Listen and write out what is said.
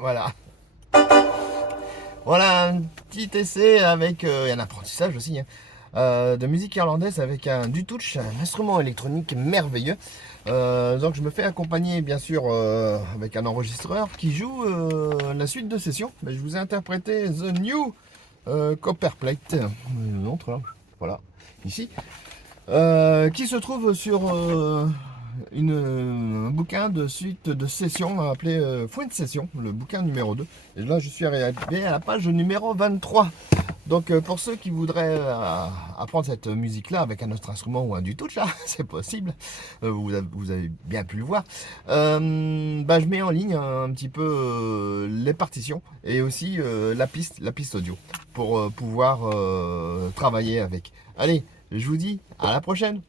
Voilà. Voilà un petit essai avec un apprentissage aussi, hein, de musique irlandaise avec un duduk, un instrument électronique merveilleux. Donc je me fais accompagner bien sûr avec un enregistreur qui joue la suite de session. Mais je vous ai interprété The New Copperplate, montre là, voilà, ici, qui se trouve sur un bouquin de suite de session appelé Point de session, le bouquin numéro 2. Et là, je suis arrivé à la page numéro 23. Donc, pour ceux qui voudraient apprendre cette musique-là avec un autre instrument ou un du touch, là, c'est possible. Vous avez bien pu le voir. Je mets en ligne un petit peu les partitions et aussi la piste audio pour pouvoir travailler avec. Allez, je vous dis à la prochaine.